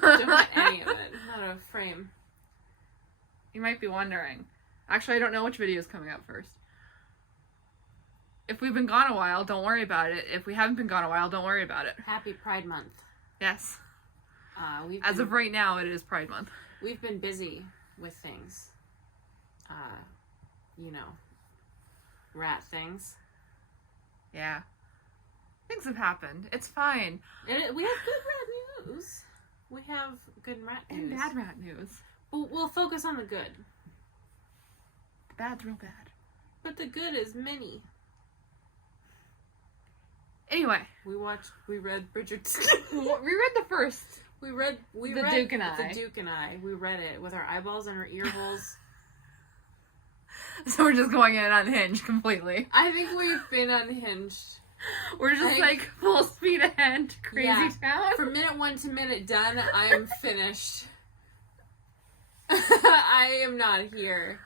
Don't want any of it. Not a frame. You might be wondering. Actually, I don't know which video is coming out first. If we've been gone a while, don't worry about it. If we haven't been gone a while, don't worry about it. Happy Pride Month. Yes. As of right now, it is Pride Month. We've been busy with things. You know, rat things. Yeah. Things have happened. It's fine. And we have good rat news. We have good rat news. And bad rat news. But we'll focus on the good. The bad's real bad. But the good is many. Anyway. We read Bridgerton. We read the first. We read The Duke and I. The Duke and I. We read it with our eyeballs and our ear holes. So we're just going in unhinged completely. I think we've been unhinged. We're just like full speed ahead to crazy town. From minute 1 to minute done, I'm finished. I am not here.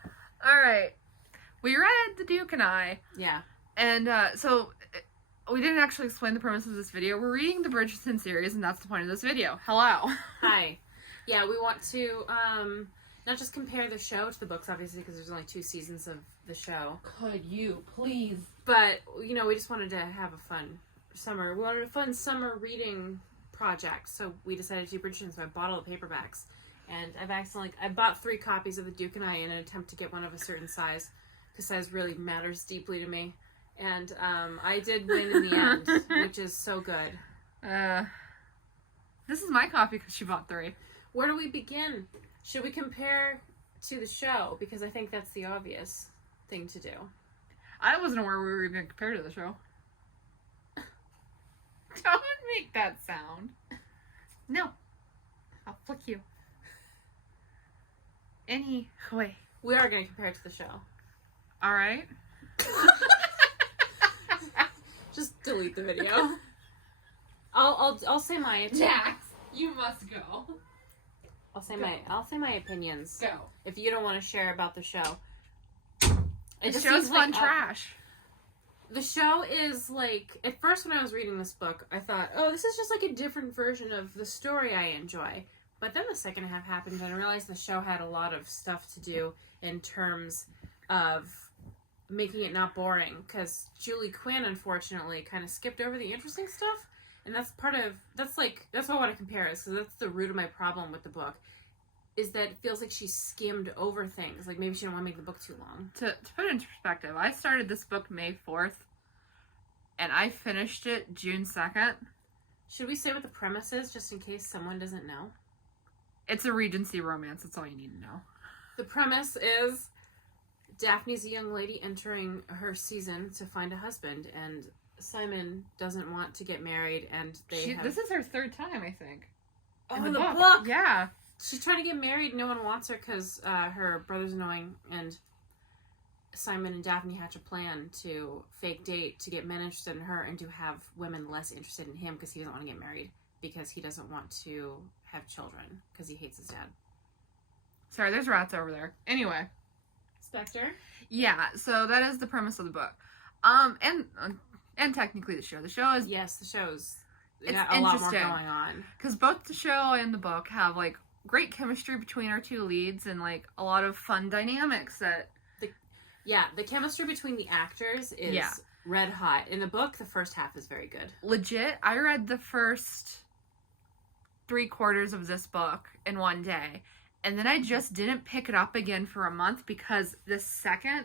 Alright. We read The Duke and I. Yeah. And so we didn't actually explain the premise of this video. We're reading the Bridgerton series, and that's the point of this video. Hello. Hi. Yeah, we want to not just compare the show to the books, obviously, because there's only 2 seasons of the show. Could you, please? But, you know, we just wanted to have a fun summer. We wanted a fun summer reading project, so we decided to do Bridgerton, so I bought all the paperbacks. And I bought 3 copies of The Duke and I in an attempt to get one of a certain size, because size really matters deeply to me. And I did win in the end, which is so good. This is my copy because she bought 3. Where do we begin? Should we compare to the show? Because I think that's the obvious thing to do. I wasn't aware we were going to compare to the show. Don't make that sound. No. I'll flick you. Anyway. We are going to compare it to the show. Alright. Just delete the video. I'll say my opinion. Jax, you must go. I'll say my opinions. Go. If you don't want to share about the show. The show's fun trash. The show is like, at first when I was reading this book, I thought, oh, this is just like a different version of the story I enjoy. But then the second half happened and I realized the show had a lot of stuff to do in terms of making it not boring. Because Julie Quinn, unfortunately, kind of skipped over the interesting stuff. And that's what I want to compare is because that's the root of my problem with the book, is that it feels like she skimmed over things. Like maybe she didn't want to make the book too long. To put it into perspective, I started this book May 4th, and I finished it June 2nd. Should we say what the premise is, just in case someone doesn't know? It's a Regency romance. That's all you need to know. The premise is Daphne's a young lady entering her season to find a husband, and Simon doesn't want to get married, and this is her 3rd time, I think. Oh, in the book? Yeah. She's trying to get married, no one wants her because her brother's annoying, and Simon and Daphne hatch a plan to fake date to get men interested in her and to have women less interested in him because he doesn't want to get married because he doesn't want to have children because he hates his dad. Sorry, there's rats over there. Anyway. Spectre? Yeah, so that is the premise of the book. And technically the show. The show is... Yes, the show's... It's got a lot more going on. Because both the show and the book have, like, great chemistry between our 2 leads and, like, a lot of fun dynamics that... The chemistry between the actors is red hot. In the book, the first half is very good. Legit, I read the first 3/4 of this book in one day. And then I just didn't pick it up again for a month because the second...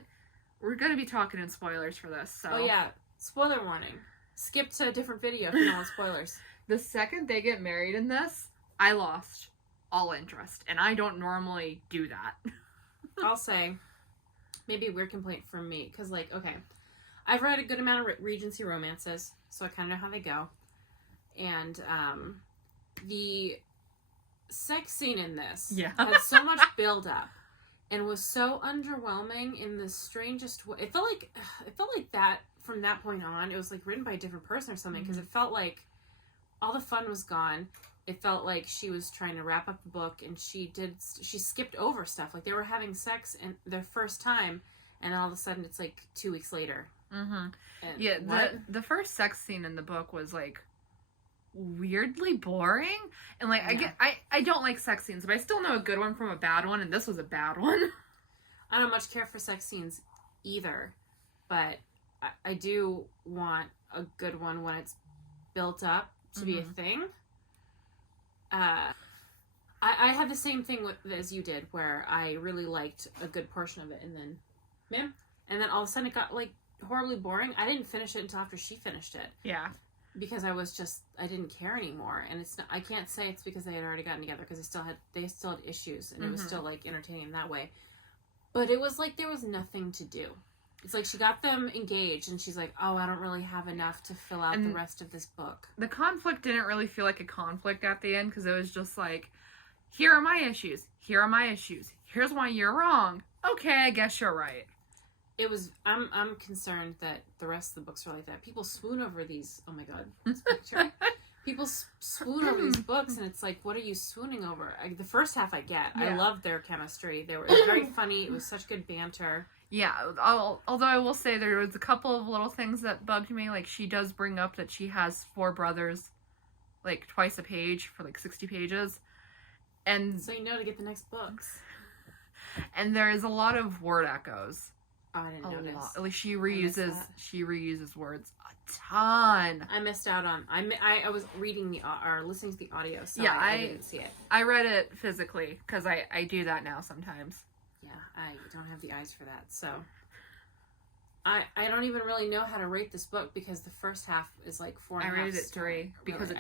We're going to be talking in spoilers for this, so... Oh, yeah. Spoiler warning. Skip to a different video if you don't want spoilers. The second they get married in this, I lost all interest. And I don't normally do that. I'll say, maybe a weird complaint from me. Because, like, okay, I've read a good amount of Regency romances, so I kind of know how they go. And the sex scene in this had so much build-up. And was so underwhelming in the strangest way. It felt like that from that point on. It was like written by a different person or something. Because it felt like all the fun was gone. It felt like she was trying to wrap up the book. And she skipped over stuff. Like they were having sex in their first time. And all of a sudden it's like 2 weeks later. Mm-hmm. Yeah, the first sex scene in the book was like weirdly boring. And like I don't like sex scenes, but I still know a good one from a bad one, and this was a bad one. I don't much care for sex scenes either, but I do want a good one when it's built up to be a thing. I had the same thing as you did, where I really liked a good portion of it, and then all of a sudden it got like horribly boring. I didn't finish it until after she finished it. Yeah. Because I didn't care anymore, and I can't say it's because they had already gotten together, because they still had issues, and it was still like entertaining in that way. But it was like there was nothing to do. It's like she got them engaged, and she's like, oh, I don't really have enough to fill out the rest of this book. The conflict didn't really feel like a conflict at the end, because it was just like, here are my issues. Here are my issues. Here's why you're wrong. Okay, I guess you're right. It was. I'm concerned that the rest of the books are like that. People swoon over these. Oh my god, this picture. People swoon over these books, and it's like, what are you swooning over? The first half I get. Yeah. I loved their chemistry. It was very funny. It was such good banter. Yeah, although I will say there was a couple of little things that bugged me. Like, she does bring up that she has 4 brothers, like, twice a page for, like, 60 pages. And so you know to get the next books. And there is a lot of word echoes. Oh, I didn't notice. Like, she reuses words a ton. I missed out on. I was reading or listening to the audio, so yeah, I didn't see it. I read it physically because I do that now sometimes. Yeah, I don't have the eyes for that, so I don't even really know how to rate this book, because the first half is like 4.5. I rated it 3 because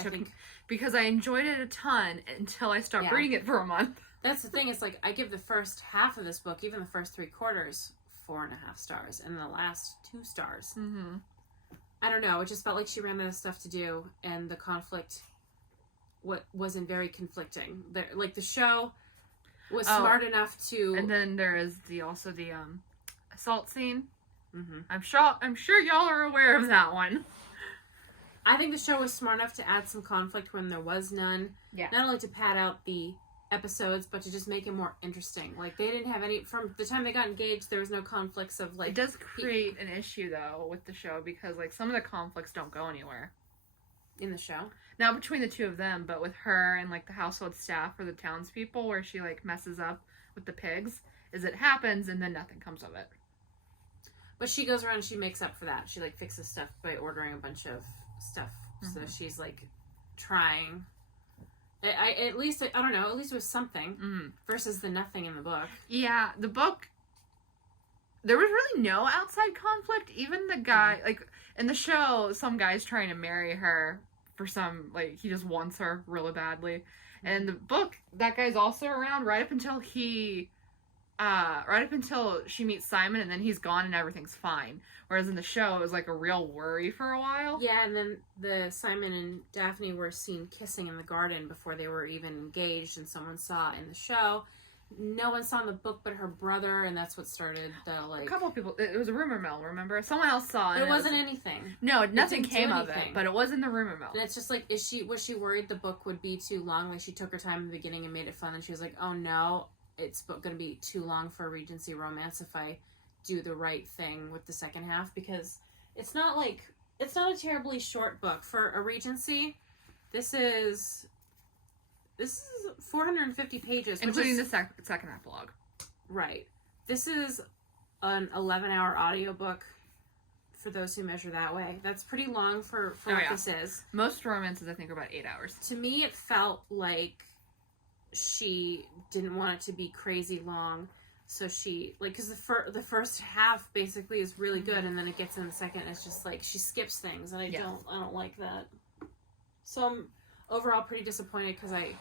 because I enjoyed it a ton until I stopped reading it for a month. That's the thing. It's like I give the first half of this book, even the first 3 quarters, 4.5 stars, and the last 2 stars. Mm-hmm. I don't know. It just felt like she ran out of stuff to do, and the conflict wasn't very conflicting. The show was smart enough to. And then there is the assault scene. Mm-hmm. I'm sure y'all are aware of that one. I think the show was smart enough to add some conflict when there was none. Yeah. Not only to pad out the episodes, but to just make it more interesting. Like, they didn't have any, from the time they got engaged, there was no conflicts of, like... It does create an issue, though, with the show, because, like, some of the conflicts don't go anywhere. In the show? Not between the two of them, but with her and, like, the household staff or the townspeople, where she, like, messes up with the pigs, is it happens, and then nothing comes of it. But she goes around and she makes up for that. She, like, fixes stuff by ordering a bunch of stuff. Mm-hmm. So she's, like, trying... at least it was something versus the nothing in the book. Yeah, the book, there was really no outside conflict. Even the guy, like, in the show, some guy's trying to marry her for some, like, he just wants her really badly. And in the book, that guy's also around right up until she meets Simon, and then he's gone and everything's fine. Whereas in the show, it was like a real worry for a while. Yeah, and then the Simon and Daphne were seen kissing in the garden before they were even engaged, and someone saw it in the show. No one saw in the book but her brother, and that's what started the, like... A couple of people... It was a rumor mill, remember? Someone else saw it. It wasn't anything. No, nothing came of it, but it was in the rumor mill. And it's just like, was she worried the book would be too long? Like, she took her time in the beginning and made it fun, and she was like, oh no, it's going to be too long for a Regency romance if I do the right thing with the second half, because it's not a terribly short book for a Regency. This is 450 pages, including the second epilogue. Right. This is an 11-hour audiobook for those who measure that way. That's pretty long for what this is. Most romances, I think, are about 8 hours. To me, it felt like she didn't want it to be crazy long, so she, like, because the first half basically is really good, and then it gets in the second, and it's just like she skips things, and I don't like that. So I'm overall pretty disappointed, because I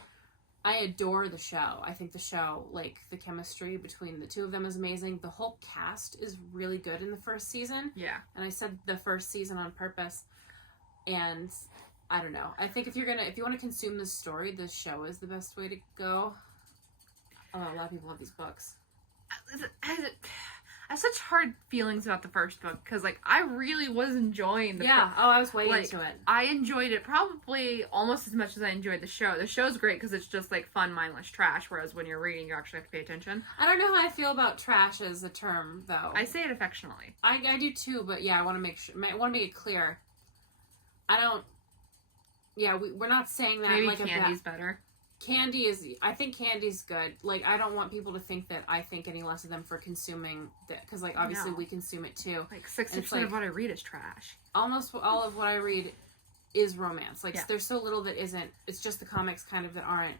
adore the show. I think the show, like, the chemistry between the two of them is amazing. The whole cast is really good in the first season. Yeah. And I said the first season on purpose, and I don't know. I think if you want to consume this story, this show is the best way to go. Oh, a lot of people love these books. I have such hard feelings about the first book, because, like, I really was enjoying I was way into it. I enjoyed it probably almost as much as I enjoyed the show. The show's great because it's just, like, fun, mindless trash, whereas when you're reading, you actually have to pay attention. I don't know how I feel about trash as a term, though. I say it affectionately. I do too, but yeah, I want to make it clear. I don't Yeah, we're not saying that Maybe like Candy's better. Candy is, I think Candy's good. Like, I don't want people to think that I think any less of them for consuming that, because, like, obviously we consume it too. Like, 60% of what I read is trash. Almost all of what I read is romance. Like, there's so little that isn't. It's just the comics kind of that aren't.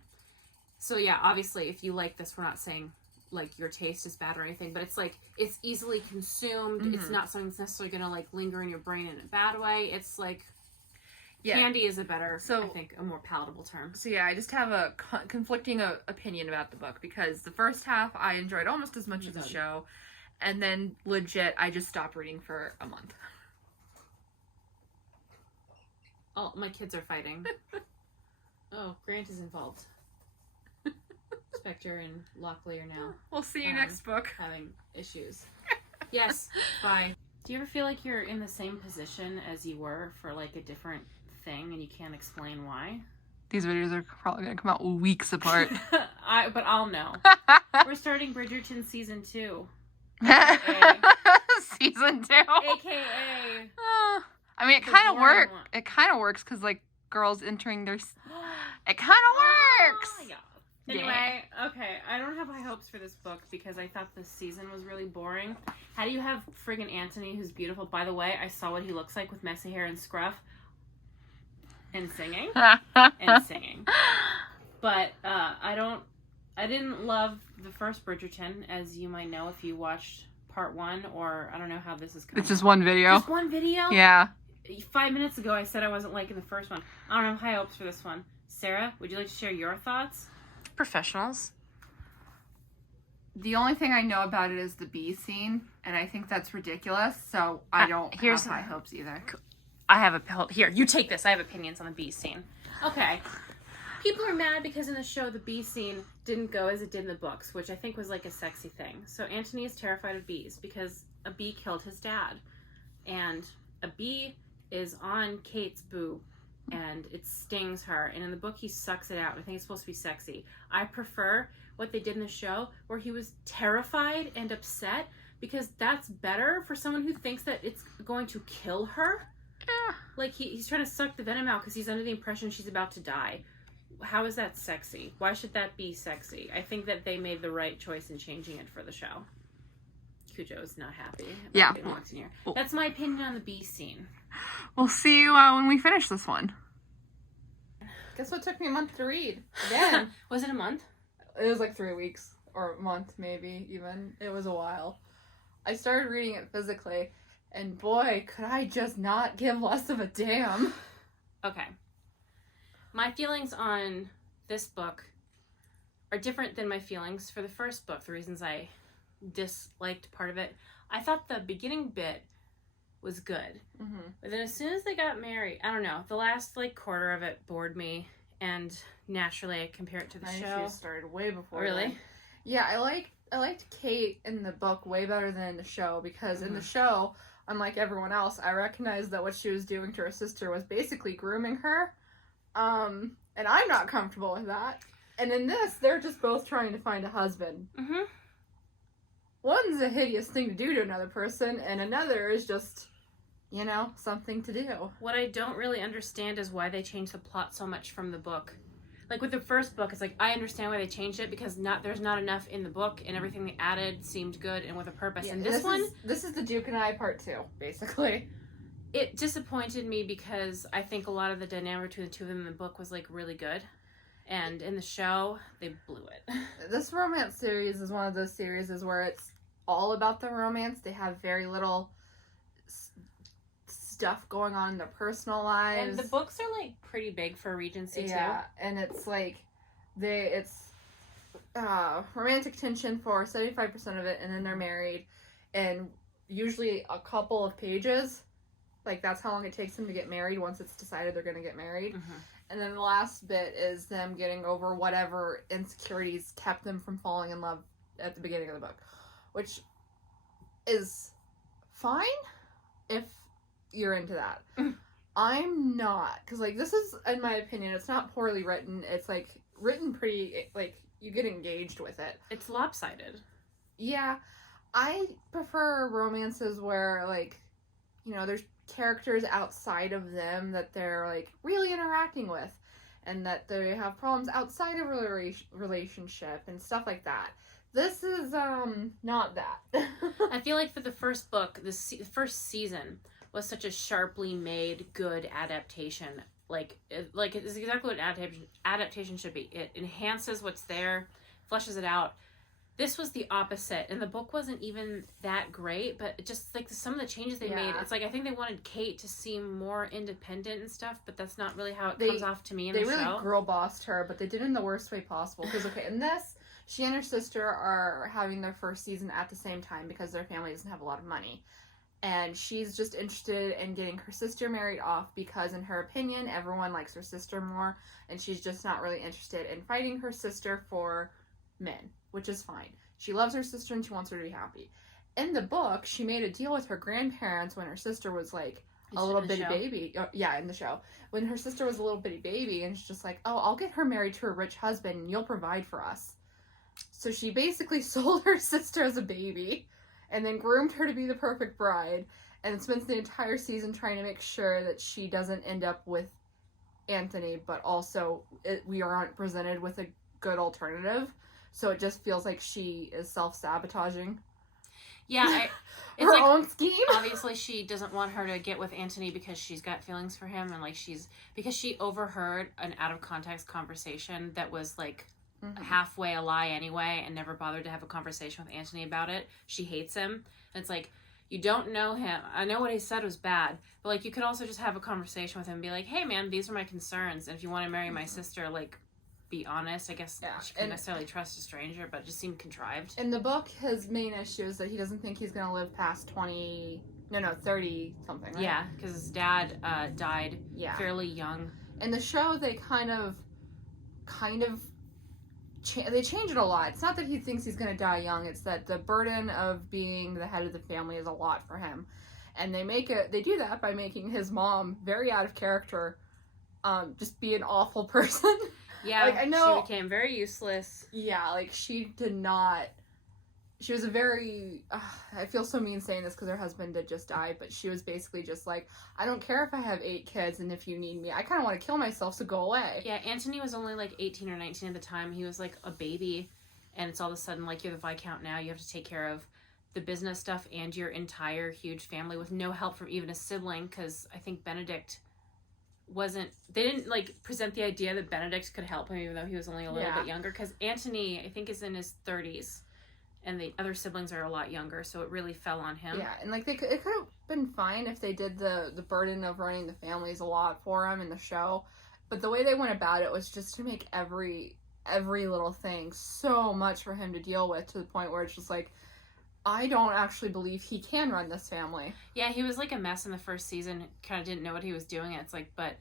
So, yeah, obviously, if you like this, we're not saying, like, your taste is bad or anything, but it's, like, it's easily consumed. Mm-hmm. It's not something that's necessarily going to, like, linger in your brain in a bad way. It's, like... Yeah. Candy is a better, I think, a more palatable term. So yeah, I just have a conflicting opinion about the book, because the first half I enjoyed almost as much as the show, and then legit I just stopped reading for a month. Oh, my kids are fighting. Oh, Grant is involved. Spectre and Lockley are now. We'll see you next book. Having issues. Yes, bye. Do you ever feel like you're in the same position as you were for like a different thing and you can't explain why? These videos are probably going to come out weeks apart. But I'll know. We're starting Bridgerton season 2. Season 2. AKA. I mean, it kind of works. It kind of works because, like, girls entering their... It kind of works. Yeah. Anyway, okay, I don't have high hopes for this book because I thought this season was really boring. How do you have friggin' Anthony, who's beautiful? By the way, I saw what he looks like with messy hair and scruff. And singing. But, I didn't love the first Bridgerton, as you might know if you watched part 1, or I don't know how this is coming. It's just one video. Just one video? Yeah. 5 minutes ago I said I wasn't liking the first one. I don't have high hopes for this one. Sarah, would you like to share your thoughts? Professionals. The only thing I know about it is the bee scene, and I think that's ridiculous, so I don't have high hopes either. I have here, you take this. I have opinions on the bee scene. Okay. People are mad because in the show the bee scene didn't go as it did in the books, which I think was like a sexy thing. So Anthony is terrified of bees because a bee killed his dad. And a bee is on Kate's boob and it stings her. And in the book he sucks it out. I think it's supposed to be sexy. I prefer what they did in the show where he was terrified and upset, because that's better for someone who thinks that it's going to kill her. Yeah. Like he's trying to suck the venom out because he's under the impression she's about to die. How is that sexy? Why should that be sexy? I think that they made the right choice in changing it for the show. Cujo's not happy. Yeah. That's my opinion on the bee scene. We'll see you when we finish this one. Guess what took me a month to read? Again. Was it a month? It was like 3 weeks. Or a month, maybe, even. It was a while. I started reading it physically, and boy, could I just not give less of a damn. Okay. My feelings on this book are different than my feelings for the first book. The reasons I disliked part of it. I thought the beginning bit was good. Mm-hmm. But then as soon as they got married, I don't know, the last like quarter of it bored me, and naturally I compare it to the show. She started way before. Really? Then. Yeah, I liked Kate in the book way better than in the show, because in the show, unlike everyone else, I recognized that what she was doing to her sister was basically grooming her. And I'm not comfortable with that. And in this, they're just both trying to find a husband. Mm-hmm. One's a hideous thing to do to another person, and another is just, something to do. What I don't really understand is why they changed the plot so much from the book. Like with the first book, it's like, I understand why they changed it, because there's not enough in the book, and everything they added seemed good and with a purpose. Yeah, and this is the Duke and I part 2, basically. It disappointed me because I think a lot of the dynamic between the two of them in the book was like really good. And in the show, they blew it. This romance series is one of those series where it's all about the romance. They have very little stuff going on in their personal lives. And the books are like pretty big for Regency too. Yeah, and it's like it's romantic tension for 75% of it, and then they're married, and usually a couple of pages. Like, that's how long it takes them to get married once it's decided they're going to get married. Mm-hmm. And then the last bit is them getting over whatever insecurities kept them from falling in love at the beginning of the book. Which is fine if you're into that. I'm not. Because, like, this is, in my opinion, it's not poorly written. It's, like, written pretty, like, you get engaged with it. It's lopsided. Yeah. I prefer romances where, like, there's characters outside of them that they're like really interacting with, and that they have problems outside of a relationship and stuff like that. This is not that. I feel like for the first book, the first season was such a sharply made good adaptation. Like it's exactly what adaptation should be. It enhances what's there, fleshes it out. This was the opposite, and the book wasn't even that great, but just like some of the changes they made, it's like I think they wanted Kate to seem more independent and stuff, but that's not really how it comes off to me in the show. They really girl bossed her, but they did it in the worst way possible. Because in this, she and her sister are having their first season at the same time because their family doesn't have a lot of money. And she's just interested in getting her sister married off because, in her opinion, everyone likes her sister more, and she's just not really interested in fighting her sister for men, which is fine. She loves her sister and she wants her to be happy. In the book, she made a deal with her grandparents when her sister was like a little bitty baby. In the show. When her sister was a little bitty baby, and she's just like, oh, I'll get her married to a rich husband and you'll provide for us. So she basically sold her sister as a baby and then groomed her to be the perfect bride, and spends the entire season trying to make sure that she doesn't end up with Anthony, but also we aren't presented with a good alternative. So it just feels like she is self-sabotaging. Yeah, it's her own scheme. Obviously, she doesn't want her to get with Anthony because she's got feelings for him, and because she overheard an out-of-context conversation that was like halfway a lie anyway, and never bothered to have a conversation with Anthony about it. She hates him, and it's like, you don't know him. I know what he said was bad, but like you could also just have a conversation with him and be like, hey man, these are my concerns, and if you want to marry my sister, like, be honest. I guess she couldn't necessarily trust a stranger, but it just seemed contrived. In the book, his main issue is that he doesn't think he's going to live past 30 something, right? Yeah, because his dad died fairly young. In the show, they kind of they change it a lot. It's not that he thinks he's going to die young. It's that the burden of being the head of the family is a lot for him. And they do that by making his mom very out of character, just be an awful person. Yeah, like, I know she became very useless. Yeah, like she was a very, I feel so mean saying this because her husband did just die, but she was basically just like, I don't care if I have 8 kids and if you need me, I kind of want to kill myself, so go away. Yeah, Anthony was only like 18 or 19 at the time. He was like a baby, and it's all of a sudden like, you're the Viscount now, you have to take care of the business stuff and your entire huge family with no help from even a sibling, because I think Benedict they didn't like present the idea that Benedict could help him even though he was only a little bit younger, because Anthony I think is in his 30s and the other siblings are a lot younger, so it really fell on him. Yeah, and like it could have been fine if they did the burden of running the families a lot for him in the show, but the way they went about it was just to make every little thing so much for him to deal with, to the point where it's just like, I don't actually believe he can run this family. Yeah, he was like a mess in the first season. Kind of didn't know what he was doing. It's like, but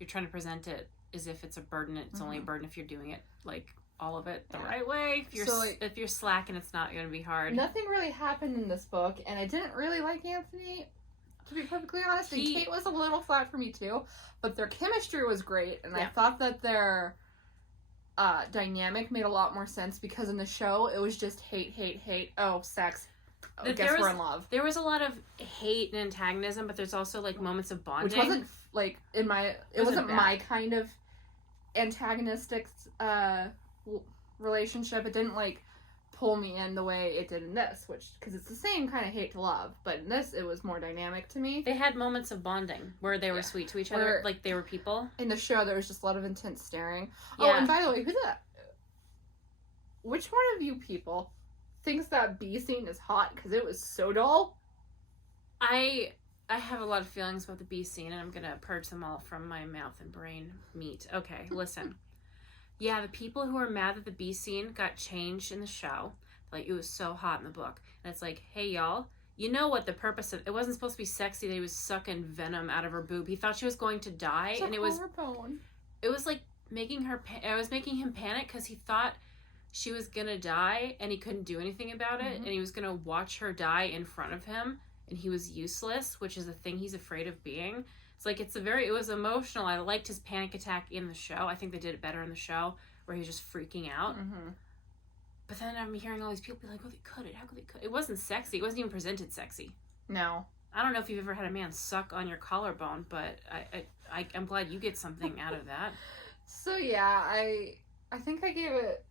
you're trying to present it as if it's a burden. It's only a burden if you're doing it, like, all of it the right way. If you're slacking, it's not going to be hard. Nothing really happened in this book, and I didn't really like Anthony, to be perfectly honest. And Kate was a little flat for me, too. But their chemistry was great, and I thought that their dynamic made a lot more sense, because in the show, it was just hate, oh, sex. I guess we're in love. There was a lot of hate and antagonism, but there's also like moments of bonding, which wasn't like it wasn't my kind of antagonistic relationship. It didn't like pull me in the way it did in this, because it's the same kind of hate to love, but in this it was more dynamic to me. They had moments of bonding where they were sweet to each other, like they were people. In the show, there was just a lot of intense staring. Yeah. Oh, and by the way, which one of you people thinks that bee scene is hot? Because it was so dull. I have a lot of feelings about the bee scene, and I'm gonna purge them all from my mouth and brain meat. Okay, listen. Yeah, the people who are mad that the bee scene got changed in the show, like, it was so hot in the book, and it's like, hey y'all, you know what the purpose of it wasn't supposed to be sexy that he was sucking venom out of her boob. He thought she was going to die, and it was like making him panic because he thought she was gonna die and he couldn't do anything about it, and he was gonna watch her die in front of him, and he was useless, which is the thing he's afraid of being. It's like, it was emotional. I liked his panic attack in the show. I think they did it better in the show, where he was just freaking out. But then I'm hearing all these people be like, oh, they cut it. How could they cut it? It wasn't sexy. It wasn't even presented sexy. No. I don't know if you've ever had a man suck on your collarbone, but I'm glad you get something out of that. So yeah, I think I gave it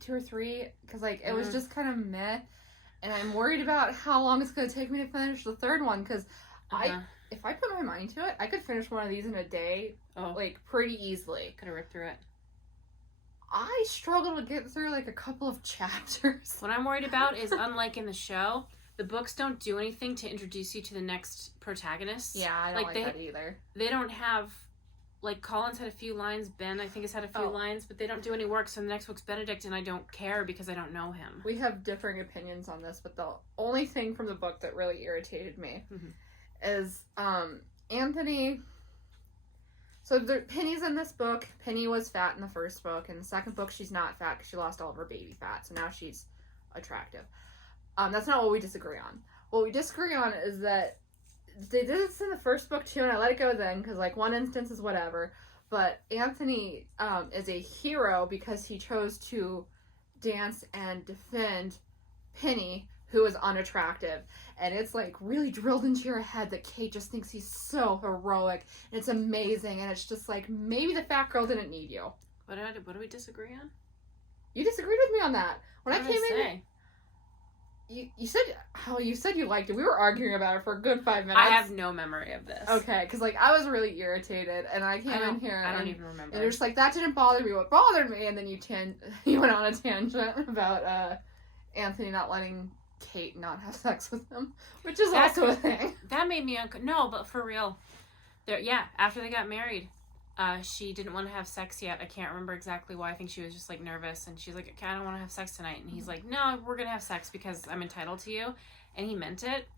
2 or 3 because like it was just kind of meh, and I'm worried about how long it's gonna take me to finish the third one because if I put my mind to it, I could finish one of these in a day, like pretty easily. Could have ripped through it. I struggle to get through like a couple of chapters. What I'm worried about is, unlike in the show, the books don't do anything to introduce you to the next protagonist. Yeah, I don't like that either. They don't have, like, Colin's had a few lines, Ben, I think, has had a few lines, but they don't do any work, so the next book's Benedict, and I don't care because I don't know him. We have differing opinions on this, but the only thing from the book that really irritated me is Anthony... So Penny's in this book. Penny was fat in the first book. In the second book, she's not fat because she lost all of her baby fat, so now she's attractive. That's not what we disagree on. What we disagree on is that they did this in the first book too, and I let it go then because like one instance is whatever. But Anthony is a hero because he chose to dance and defend Penny, who is unattractive. And it's like really drilled into your head that Kate just thinks he's so heroic and it's amazing, and it's just like maybe the fat girl didn't need you. What do we disagree on? You disagreed with me on that. When I came in, you said you liked it. We were arguing about it for a good 5 minutes. I have no memory of this. Okay, because like I was really irritated, and I came in here. I don't even remember. And you're just like, that didn't bother me. What bothered me, and then you went on a tangent about Anthony not letting Kate not have sex with him, which is also a thing. That made me no, but for real, after they got married, she didn't want to have sex yet. I can't remember exactly why. I think she was just like nervous, and she's like, okay, I don't want to have sex tonight. And he's like, no, we're gonna have sex because I'm entitled to you, and he meant it,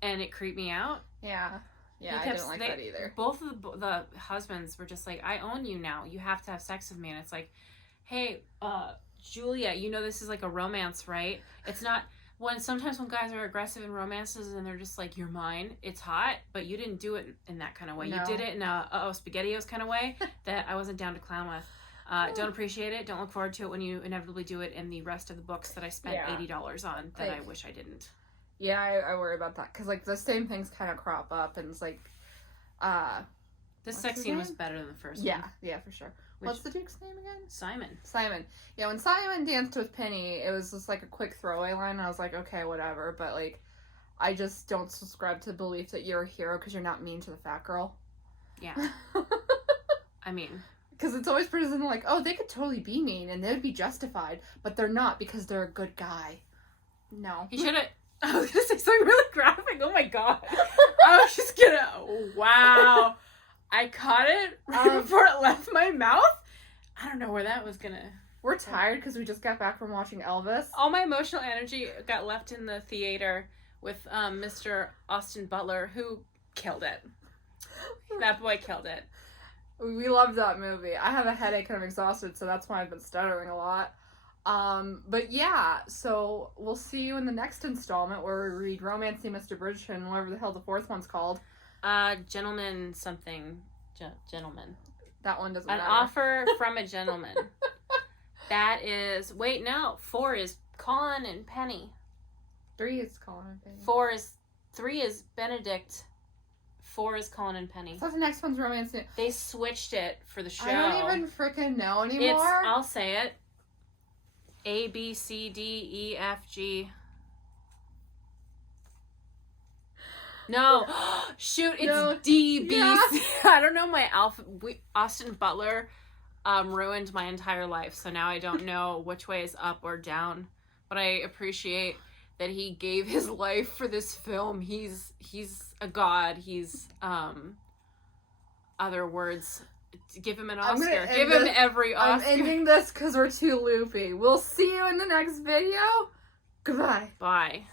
and it creeped me out. Yeah, I didn't like that either. Both of the husbands were just like, I own you now. You have to have sex with me, and it's like, hey, Julia, you know this is like a romance, right? It's not. Sometimes when guys are aggressive in romances and they're just like, you're mine, it's hot, but you didn't do it in that kind of way. No. You did it in a SpaghettiOs kind of way that I wasn't down to clown with. Don't appreciate it. Don't look forward to it when you inevitably do it in the rest of the books that I spent $80 on that I wish I didn't. Yeah, I worry about that because like the same things kind of crop up, and it's like, this sex scene was better than the first one. Yeah, for sure. What's the Duke's name again? Simon. Yeah, when Simon danced with Penny, it was just like a quick throwaway line, and I was like, okay, whatever. But like, I just don't subscribe to the belief that you're a hero because you're not mean to the fat girl. Yeah. I mean, because it's always presented like, oh, they could totally be mean and they would be justified, but they're not because they're a good guy. No. He should have. I was gonna say something really graphic. Oh my god. I was just gonna. Wow. I caught it right before it left my mouth. I don't know where that was gonna... We're tired because we just got back from watching Elvis. All my emotional energy got left in the theater with Mr. Austin Butler, who killed it. That boy killed it. We loved that movie. I have a headache and I'm exhausted, so that's why I've been stuttering a lot. But yeah, so we'll see you in the next installment where we read Romancing Mr. Bridgerton, whatever the hell the fourth one's called. Gentleman something. Gentleman. That one doesn't matter. An offer from a gentleman. That is... Wait, no. 4 is Colin and Penny. 3 is Colin and Penny. 3 is Benedict. 4 is Colin and Penny. So the next one's Romancing. They switched it for the show. I don't even freaking know anymore. I'll say it. A, B, C, D, E, F, G... No, shoot, it's D, B, C. I don't know my Austin Butler ruined my entire life, so now I don't know which way is up or down. But I appreciate that he gave his life for this film. He's a god. He's other words. Give him an Oscar. Give him every Oscar. I'm ending this because we're too loopy. We'll see you in the next video. Goodbye. Bye.